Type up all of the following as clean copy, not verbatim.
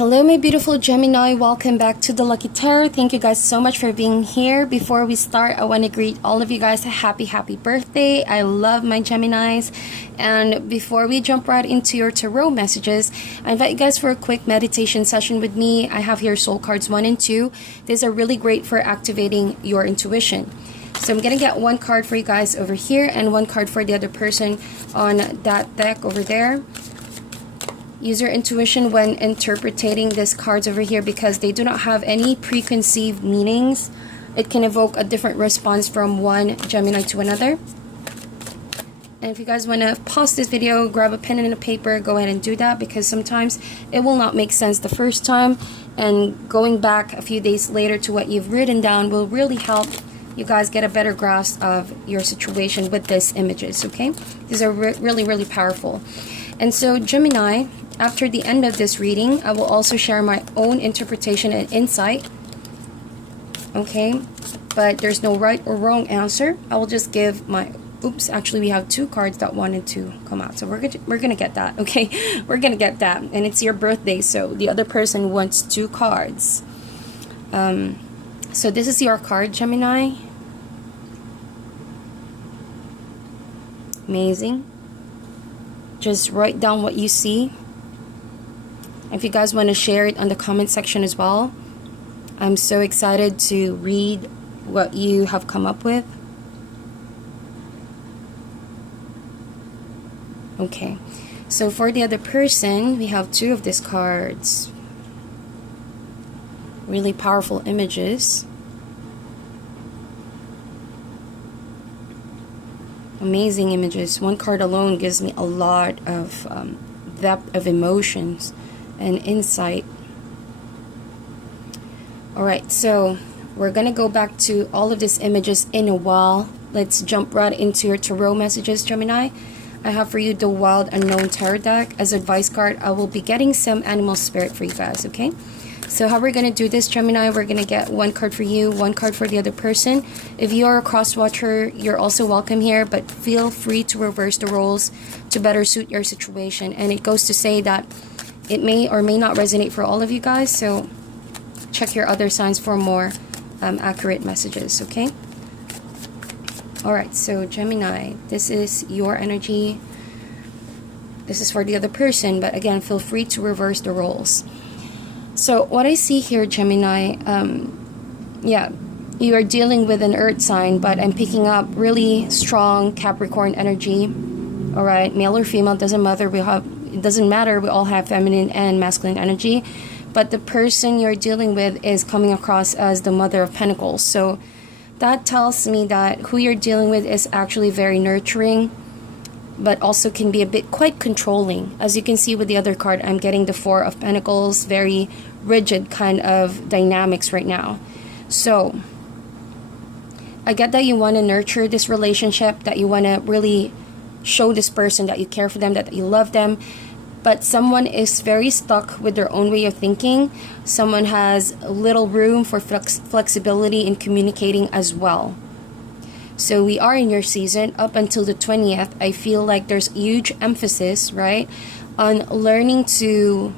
Hello my beautiful Gemini, welcome back to the Lucky Tarot. Thank you guys so much for being here. Before we start, I want to greet all of you guys a happy birthday. I love my Geminis. And before we jump right into your tarot messages, I invite you guys for a quick meditation session with me. I have here soul cards 1 and 2. These are really great for activating your intuition. So I'm going to get one card for you guys over here and one card for the other person on that deck over there. Use your intuition when interpreting these cards over here because they do not have any preconceived meanings. It can evoke a different response from one Gemini to another. And if you guys want to pause this video, grab a pen and a paper, go ahead and do that because sometimes it will not make sense the first time. And going back a few days later to what you've written down will really help you guys get a better grasp of your situation with these images, okay? These are really powerful. And so Gemini, after the end of this reading, I will also share my own interpretation and insight. Okay, but there's no right or wrong answer. I will just give my, actually we have two cards that wanted to come out. So we're gonna get that, okay? We're gonna get that. And it's your birthday, so the other person wants two cards. So this is your card, Gemini. Amazing. Just write down what you see. If you guys want to share it on the comment section as well. I'm so excited to read what you have come up with. Okay, so for the other person, we have two of these cards. Really powerful images. Amazing images. One card alone gives me a lot of depth of emotions and insight. Alright, so we're gonna go back to all of these images in a while. Let's jump right into your tarot messages, Gemini. I have for you the Wild Unknown Tarot deck. As advice card, I will be getting some animal spirit for you guys, okay? So how we're gonna do this, Gemini, we're gonna get one card for you, one card for the other person. If you are a cross watcher, you're also welcome here, but feel free to reverse the roles to better suit your situation. And it goes to say that it may or may not resonate for all of you guys, so check your other signs for more accurate messages, okay? Alright, so Gemini, this is your energy. This is for the other person, but again, feel free to reverse the roles. So what I see here, Gemini, yeah, you are dealing with an earth sign, but I'm picking up really strong Capricorn energy. All right, male or female, doesn't matter. It doesn't matter. We all have feminine and masculine energy, but the person you're dealing with is coming across as the Mother of Pentacles. So that tells me that who you're dealing with is actually very nurturing, but also can be a bit quite controlling. As you can see with the other card, I'm getting the Four of Pentacles, very rigid kind of dynamics right now. So I get that you want to nurture this relationship, that you want to really show this person that you care for them, that you love them, but someone is very stuck with their own way of thinking. Someone has little room for flexibility in communicating as well. So we are in your season up until the 20th. I feel like there's huge emphasis, right, on learning to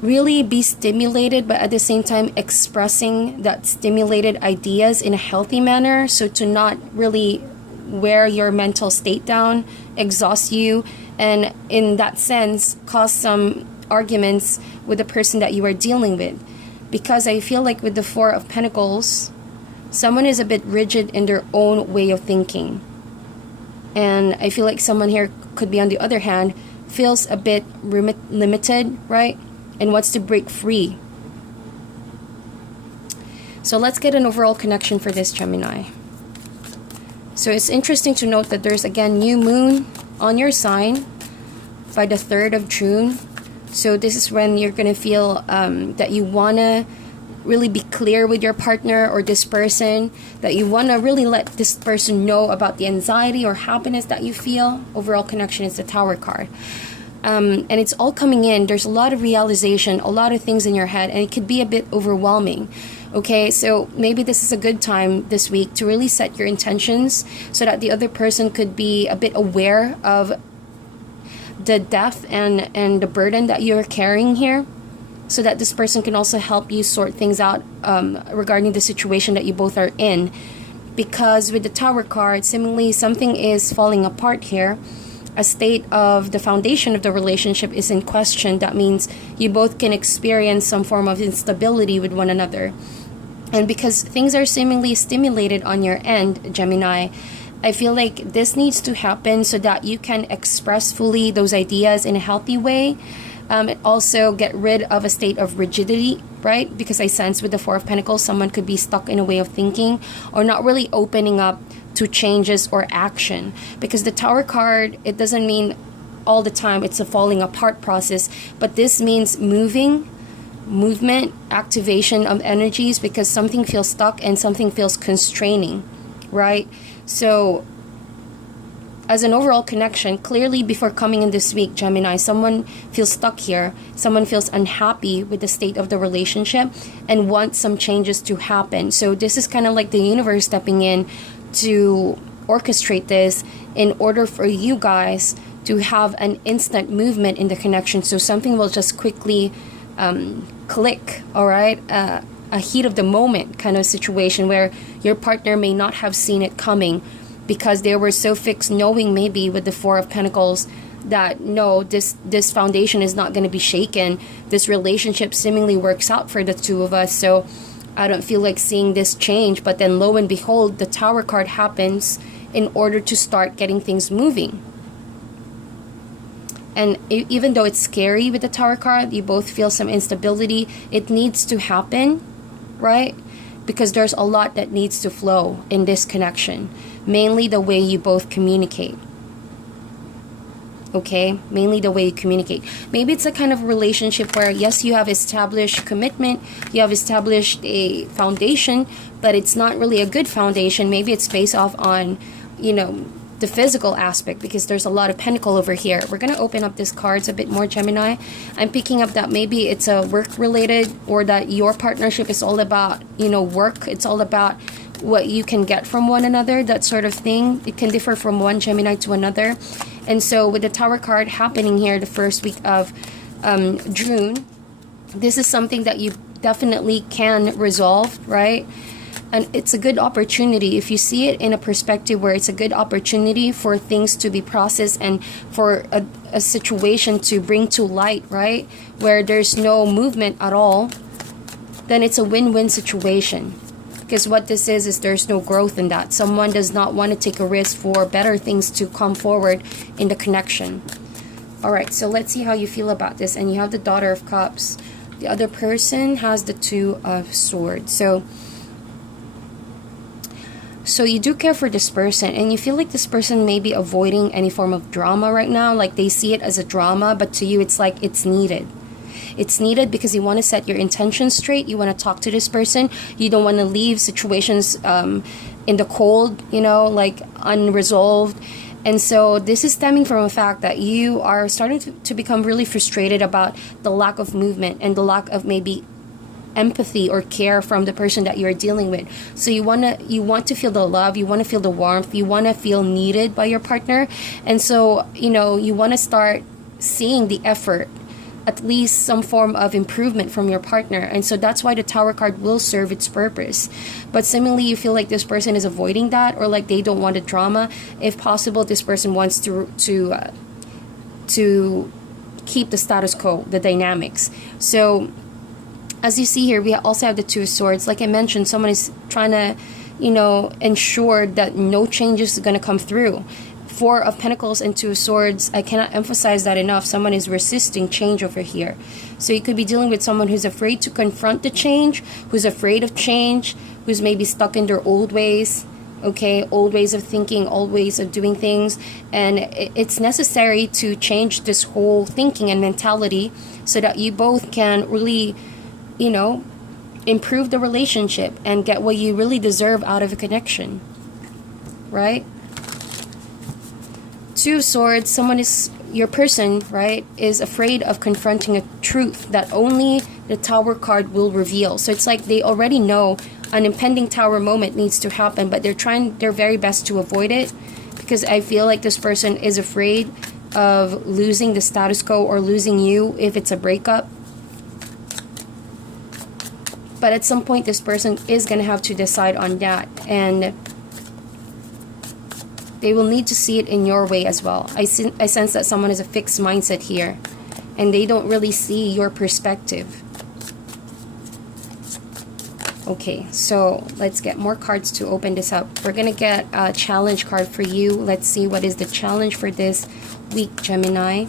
really be stimulated, but at the same time expressing that stimulated ideas in a healthy manner. So to not really wear your mental state down, exhaust you, and in that sense cause some arguments with the person that you are dealing with. Because I feel like with the Four of Pentacles, someone is a bit rigid in their own way of thinking. And I feel like someone here could be, on the other hand, feels a bit limited, right? And wants to break free. So let's get an overall connection for this, Gemini. So it's interesting to note that there's, again, new moon on your sign by the 3rd of June. So this is when you're going to feel that you want to really be clear with your partner or this person, that you want to really let this person know about the anxiety or happiness that you feel. Overall connection is the Tower card. And it's all coming in. There's a lot of realization, a lot of things in your head, and it could be a bit overwhelming. Okay, so maybe this is a good time this week to really set your intentions so that the other person could be a bit aware of the depth and the burden that you're carrying here, so that this person can also help you sort things out regarding the situation that you both are in. Because with the Tower card, seemingly something is falling apart here. A state of the foundation of the relationship is in question. That means you both can experience some form of instability with one another. And because things are seemingly stimulated on your end, Gemini, I feel like this needs to happen so that you can express fully those ideas in a healthy way. Also get rid of a state of rigidity, right? Because I sense with the Four of Pentacles, someone could be stuck in a way of thinking or not really opening up to changes or action. Because the Tower card, it doesn't mean all the time it's a falling apart process, but this means movement, activation of energies, because something feels stuck and something feels constraining, right? So as an overall connection, clearly before coming in this week, Gemini, someone feels stuck here. Someone feels unhappy with the state of the relationship and wants some changes to happen. So this is kind of like the universe stepping in to orchestrate this in order for you guys to have an instant movement in the connection. So something will just quickly click, all right? A heat of the moment kind of situation where your partner may not have seen it coming, because they were so fixed knowing maybe with the Four of Pentacles that no, this foundation is not going to be shaken. This relationship seemingly works out for the two of us, so I don't feel like seeing this change. But then lo and behold, the Tower card happens in order to start getting things moving. And even though it's scary with the Tower card, you both feel some instability. It needs to happen, right? Because there's a lot that needs to flow in this connection. Mainly the way you both communicate. Okay? Mainly the way you communicate. Maybe it's a kind of relationship where, yes, you have established commitment, you have established a foundation, but it's not really a good foundation. Maybe it's based off on, you know, the physical aspect, because there's a lot of pentacle over here. We're going to open up these cards a bit more, Gemini. I'm picking up that maybe it's a work related, or that your partnership is all about, you know, work. It's all about what you can get from one another, that sort of thing. It can differ from one Gemini to another. And so with the Tower card happening here the first week of June, this is something that you definitely can resolve, right? And it's a good opportunity if you see it in a perspective where it's a good opportunity for things to be processed and for a situation to bring to light, right? Where there's no movement at all, then it's a win-win situation. Because what this is there's no growth in that. Someone does not want to take a risk for better things to come forward in the connection. Alright, so let's see how you feel about this. And you have the Daughter of Cups. The other person has the Two of Swords. So you do care for this person, and you feel like this person may be avoiding any form of drama right now. Like they see it as a drama, but to you it's like it's needed. It's needed because you want to set your intentions straight. You want to talk to this person. You don't want to leave situations in the cold, you know, like unresolved. And so this is stemming from a fact that you are starting to become really frustrated about the lack of movement and the lack of maybe empathy or care from the person that you're dealing with. So you want to feel the love, you want to feel the warmth, you want to feel needed by your partner. And so, you know, you want to start seeing the effort, at least some form of improvement from your partner. And so that's why the Tower card will serve its purpose. But similarly, you feel like this person is avoiding that, or like they don't want the drama. If possible, this person wants to keep the status quo, the dynamics. So as you see here, we also have the Two of Swords. Like I mentioned, someone is trying to, you know, ensure that no changes are going to come through. Four of Pentacles and Two of Swords, I cannot emphasize that enough. Someone is resisting change over here. So you could be dealing with someone who's afraid to confront the change, who's afraid of change, who's maybe stuck in their old ways, okay, old ways of thinking, old ways of doing things. And it's necessary to change this whole thinking and mentality so that you both can really, you know, improve the relationship and get what you really deserve out of a connection, right? Two of Swords, someone is, your person, right, is afraid of confronting a truth that only the Tower card will reveal. So it's like they already know an impending Tower moment needs to happen, but they're trying their very best to avoid it, because I feel like this person is afraid of losing the status quo or losing you if it's a breakup. But at some point, this person is going to have to decide on that. And they will need to see it in your way as well. I sense that someone has a fixed mindset here. And they don't really see your perspective. Okay, so let's get more cards to open this up. We're going to get a challenge card for you. Let's see what is the challenge for this week, Gemini.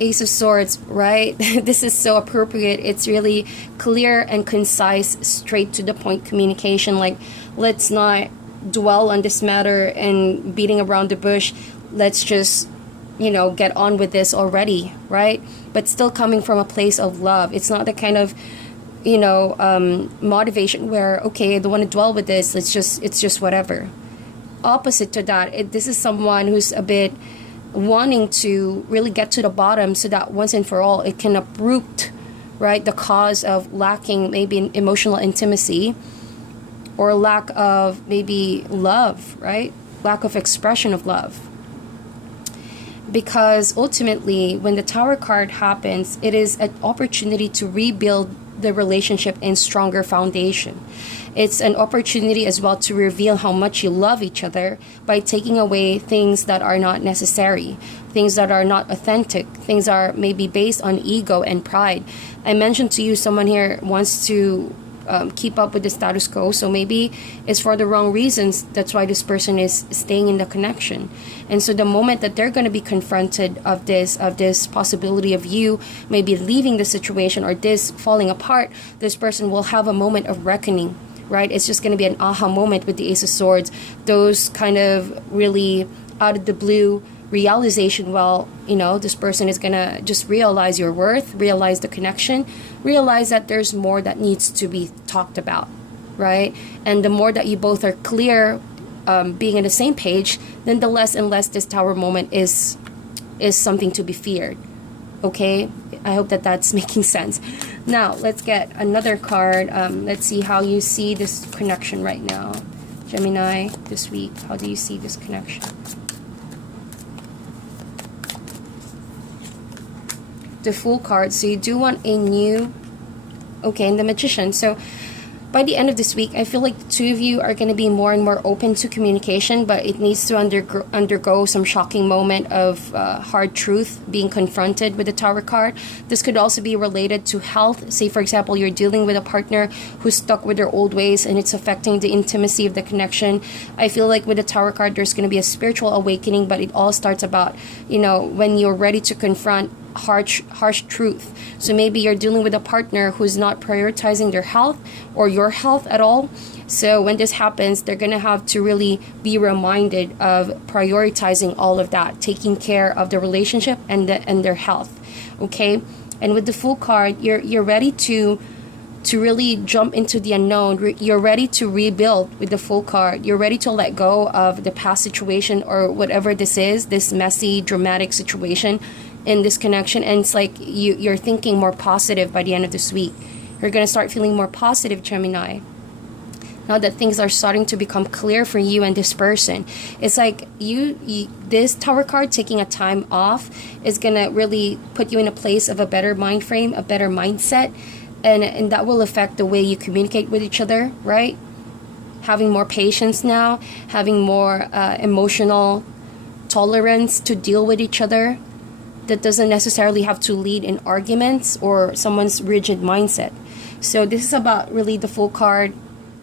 Ace of Swords, right? This is so appropriate. It's really clear and concise, straight to the point communication. Like, let's not dwell on this matter and beating around the bush. Let's just, you know, get on with this already, right? But still coming from a place of love. It's not the kind of, you know, motivation where, okay, I don't want to dwell with this. It's just whatever. Opposite to that, this is someone who's a bit wanting to really get to the bottom so that once and for all it can uproot, right, the cause of lacking maybe emotional intimacy or lack of maybe love, right? Lack of expression of love. Because ultimately, when the Tower card happens, it is an opportunity to rebuild the relationship in stronger foundation. It's an opportunity as well to reveal how much you love each other by taking away things that are not necessary, things that are not authentic, things that are maybe based on ego and pride. I mentioned to you someone here wants to keep up with the status quo, so maybe it's for the wrong reasons. That's why this person is staying in the connection. And so the moment that they're going to be confronted of this possibility of you maybe leaving the situation or this falling apart, this person will have a moment of reckoning, right? It's just going to be an aha moment with the Ace of Swords. Those kind of really out of the blue realization, well, you know, this person is gonna just realize your worth, realize the connection, realize that there's more that needs to be talked about, right? And the more that you both are clear, being on the same page, then the less and less this Tower moment is something to be feared. Okay, I hope that that's making sense. Now let's get another card. Let's see how you see this connection right now, Gemini, this week. How do you see this connection? The Fool card. So you do want a new, okay, and the Magician. So by the end of this week, I feel like the two of you are going to be more and more open to communication, but it needs to undergo some shocking moment of hard truth, being confronted with the Tower card. This could also be related to health. Say, for example, you're dealing with a partner who's stuck with their old ways and it's affecting the intimacy of the connection. I feel like with the Tower card, there's going to be a spiritual awakening, but it all starts about, you know, when you're ready to confront harsh truth. So maybe you're dealing with a partner who's not prioritizing their health or your health at all. So when this happens, they're going to have to really be reminded of prioritizing all of that, taking care of the relationship and their health. Okay? And with the Fool card, you're ready to really jump into the unknown. You're ready to rebuild with the Fool card. You're ready to let go of the past situation or whatever this is, this messy, dramatic situation in this connection. And it's like you're thinking more positive by the end of this week. You're going to start feeling more positive, Gemini. Now that things are starting to become clear for you and this person, it's like this Tower card taking a time off is going to really put you in a place of a better mind frame, a better mindset, and that will affect the way you communicate with each other, right? Having more patience now, having more emotional tolerance to deal with each other. That doesn't necessarily have to lead in arguments or someone's rigid mindset. So this is about really the Fool card,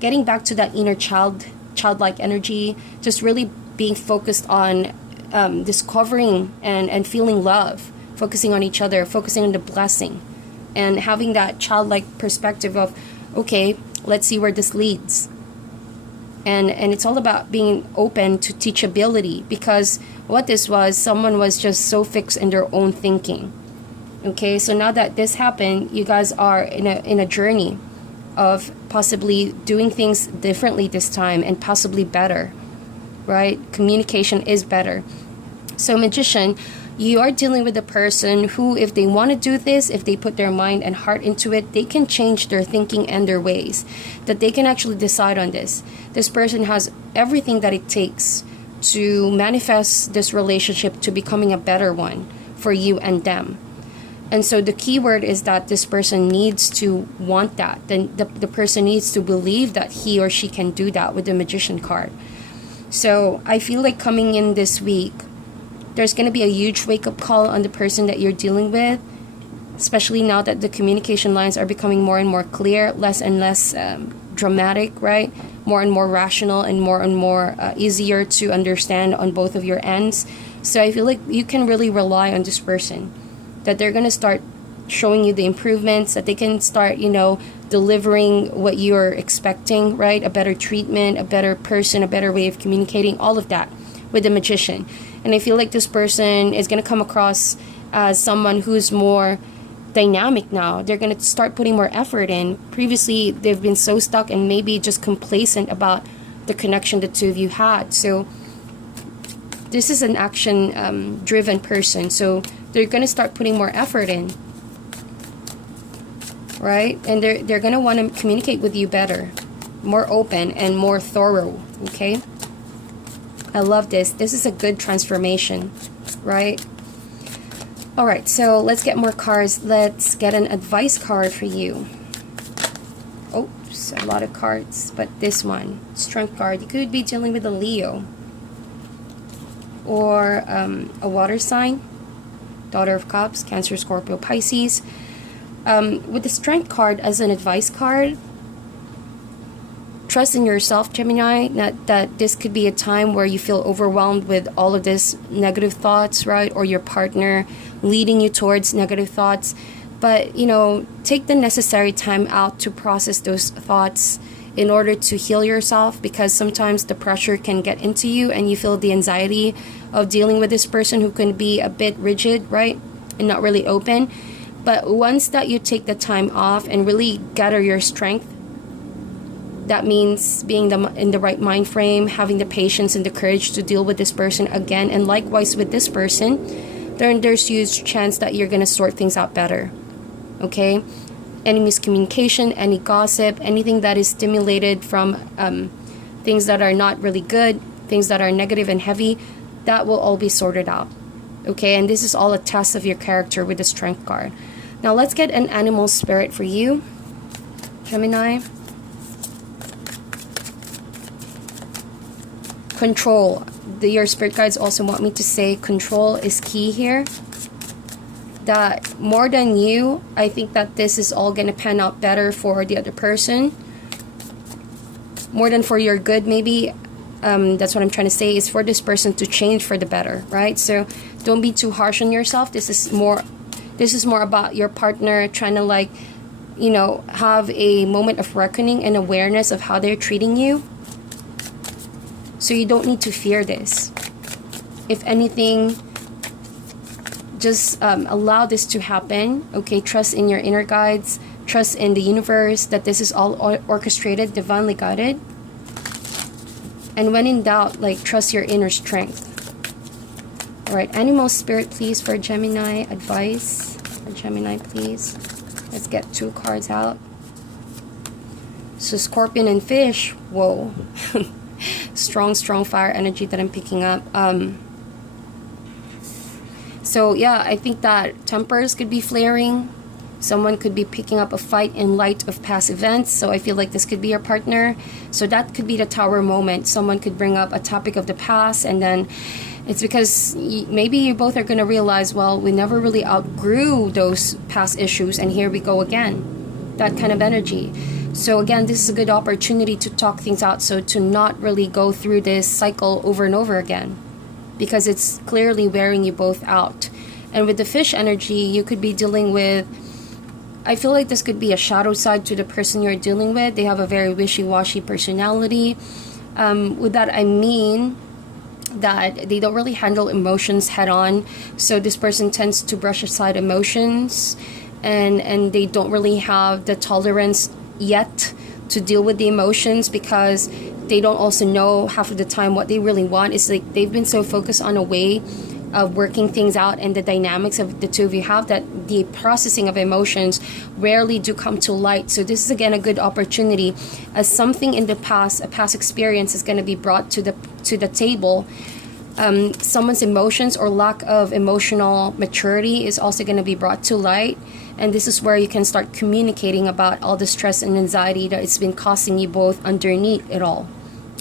getting back to that inner childlike energy, just really being focused on discovering and feeling love, focusing on each other, focusing on the blessing, and having that childlike perspective of, okay, let's see where this leads. And it's all about being open to teachability, because what this was, someone was just so fixed in their own thinking. Okay, so now that this happened, you guys are in a journey of possibly doing things differently this time and possibly better, right? Communication is better. So Magician, you are dealing with a person who, if they want to do this, if they put their mind and heart into it, they can change their thinking and their ways, that they can actually decide on this. This person has everything that it takes to manifest this relationship to becoming a better one for you and them. And so the key word is that this person needs to want that. Then the person needs to believe that he or she can do that with the Magician card. So I feel like coming in this week, there's going to be a huge wake-up call on the person that you're dealing with, especially now that the communication lines are becoming more and more clear, less and less dramatic, right? More and more rational and more easier to understand on both of your ends. So I feel like you can really rely on this person, that they're going to start showing you the improvements, that they can start, delivering what you're expecting, right? A better treatment, a better person, a better way of communicating, all of that with the Magician. And I feel like this person is going to come across as someone who's more dynamic now. They're going to start putting more effort in. Previously, they've been so stuck and maybe just complacent about the connection the two of you had. So this is an action driven person. So they're going to start putting more effort in, right? And they're going to want to communicate with you better, more open and more thorough, okay? I love this. This is a good transformation, right? All right, so let's get more cards. Let's get an advice card for you. Oops, a lot of cards, but this one, Strength card. You could be dealing with a Leo or a water sign, Daughter of Cups, Cancer, Scorpio, Pisces. With the Strength card as an advice card, trust in yourself, Gemini, that this could be a time where you feel overwhelmed with all of this negative thoughts, right? Or your partner leading you towards negative thoughts. But, take the necessary time out to process those thoughts in order to heal yourself, because sometimes the pressure can get into you and you feel the anxiety of dealing with this person who can be a bit rigid, right? And not really open. But once that you take the time off and really gather your strength, that means being in the right mind frame, having the patience and the courage to deal with this person again. And likewise with this person, there's huge chance that you're going to sort things out better. Okay? Any miscommunication, any gossip, anything that is stimulated from things that are not really good, things that are negative and heavy, that will all be sorted out. Okay? And this is all a test of your character with the Strength card. Now let's get an animal spirit for you, Gemini. Control. Your spirit guides also want me to say control is key here. That more than you, I think that this is all going to pan out better for the other person. More than for your good, maybe. That's what I'm trying to say, is for this person to change for the better, right? So don't be too harsh on yourself. This is more about your partner trying to have a moment of reckoning and awareness of how they're treating you. So you don't need to fear this. If anything, just allow this to happen. Okay, trust in your inner guides. Trust in the universe that this is all orchestrated, divinely guided. And when in doubt, trust your inner strength. All right, animal spirit, please, for Gemini. Advice for Gemini, please. Let's get 2 cards out. So Scorpion and Fish. Whoa. strong fire energy that I'm picking up. So yeah, I think that tempers could be flaring. Someone could be picking up a fight in light of past events. So I feel like this could be your partner. So that could be the Tower moment. Someone could bring up a topic of the past, and then it's because maybe you both are going to realize, well, we never really outgrew those past issues, and here we go again. That kind of energy. So again, this is a good opportunity to talk things out, so to not really go through this cycle over and over again, because it's clearly wearing you both out. And with the Fish energy, you could be dealing with, I feel like this could be a shadow side to the person you're dealing with. They have a very wishy-washy personality. With that, I mean that they don't really handle emotions head-on. So this person tends to brush aside emotions, and they don't really have the tolerance yet to deal with the emotions, because they don't also know half of the time what they really want. It's like they've been so focused on a way of working things out and the dynamics of the two of you have, that the processing of emotions rarely do come to light. So this is again a good opportunity, as something in the past, a past experience, is going to be brought to the table Someone's emotions or lack of emotional maturity is also going to be brought to light. And this is where you can start communicating about all the stress and anxiety that it's been causing you both underneath it all,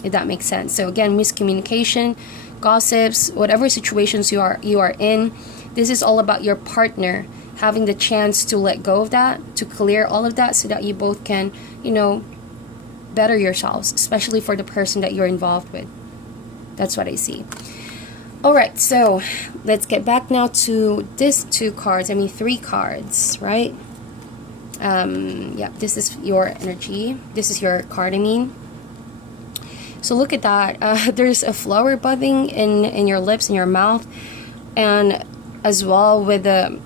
if that makes sense. So again, miscommunication, gossips, whatever situations you are in, this is all about your partner having the chance to let go of that, to clear all of that, so that you both can, better yourselves, especially for the person that you're involved with. That's what I see. All right, so let's get back now to these three cards, right? Yeah, this is your energy. This is your card, I mean. So look at that. There's a flower budding in your lips, in your mouth, and as well with the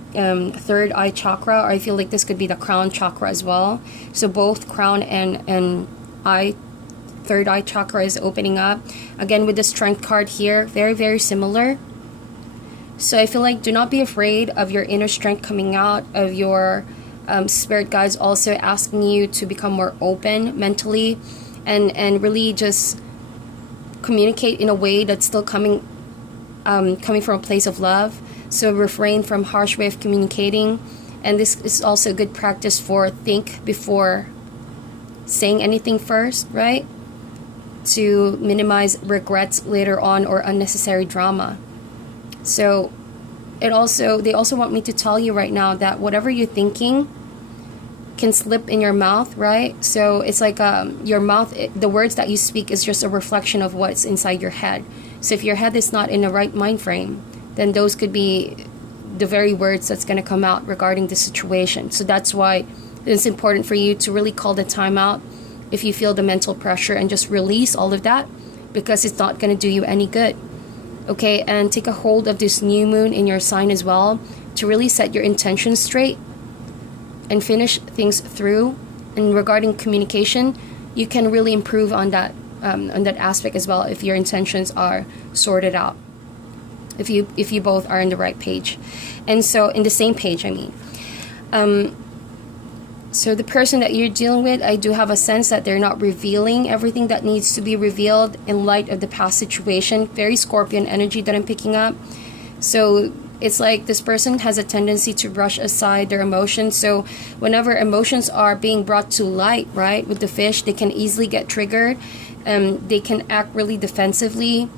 third eye chakra, or I feel like this could be the crown chakra as well. So both crown and third eye chakra is opening up. Again, with the strength card here, very, very similar. So I feel like do not be afraid of your inner strength coming out, of your spirit guides also asking you to become more open mentally, and really just communicate in a way that's still coming from a place of love. So refrain from harsh way of communicating. And this is also a good practice for think before saying anything first, right? To minimize regrets later on or unnecessary drama. So they also want me to tell you right now that whatever you're thinking can slip in your mouth, right? So it's like your mouth, the words that you speak is just a reflection of what's inside your head. So if your head is not in the right mind frame, then those could be the very words that's going to come out regarding the situation. So that's why it's important for you to really call the time out if you feel the mental pressure, and just release all of that, because it's not going to do you any good. Okay, and take a hold of this new moon in your sign as well to really set your intentions straight and finish things through. And regarding communication, you can really improve on that aspect as well if your intentions are sorted out, if you both are on the right page, and so in the same page, I mean. So the person that you're dealing with, I do have a sense that they're not revealing everything that needs to be revealed in light of the past situation. Very Scorpion energy that I'm picking up. So it's like this person has a tendency to brush aside their emotions. So whenever emotions are being brought to light, right, with the fish, they can easily get triggered. They can act really defensively.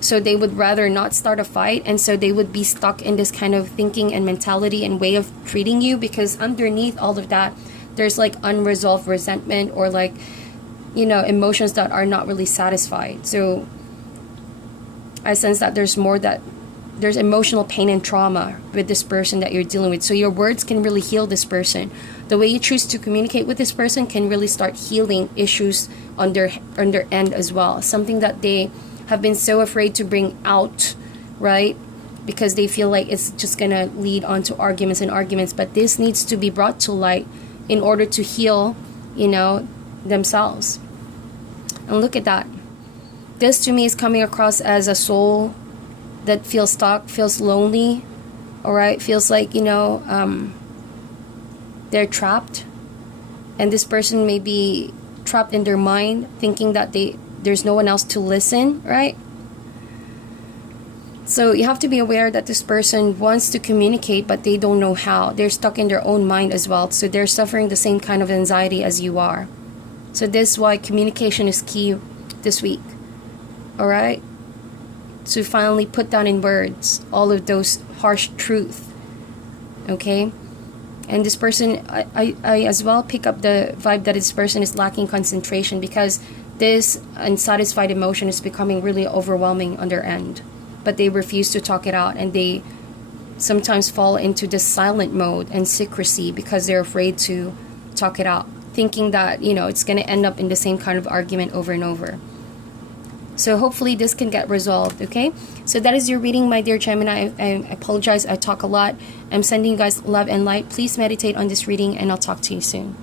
So they would rather not start a fight, and so they would be stuck in this kind of thinking and mentality and way of treating you, because underneath all of that, there's like unresolved resentment or like, emotions that are not really satisfied. So I sense that there's emotional pain and trauma with this person that you're dealing with. So your words can really heal this person. The way you choose to communicate with this person can really start healing issues on their end as well. Something that they have been so afraid to bring out, right? Because they feel like it's just gonna lead on to arguments. But this needs to be brought to light in order to heal, themselves. And look at that. This to me is coming across as a soul that feels stuck, feels lonely, all right? Feels like, they're trapped. And this person may be trapped in their mind, thinking that there's no one else to listen, right? So you have to be aware that this person wants to communicate, but they don't know how. They're stuck in their own mind as well. So they're suffering the same kind of anxiety as you are. So this is why communication is key this week. All right? To finally put down in words all of those harsh truth. Okay? And this person, I as well pick up the vibe that this person is lacking concentration, because this unsatisfied emotion is becoming really overwhelming on their end. But they refuse to talk it out, and they sometimes fall into this silent mode and secrecy because they're afraid to talk it out, thinking that, it's going to end up in the same kind of argument over and over. So hopefully this can get resolved, okay? So that is your reading, my dear Gemini. I apologize, I talk a lot. I'm sending you guys love and light. Please meditate on this reading, and I'll talk to you soon.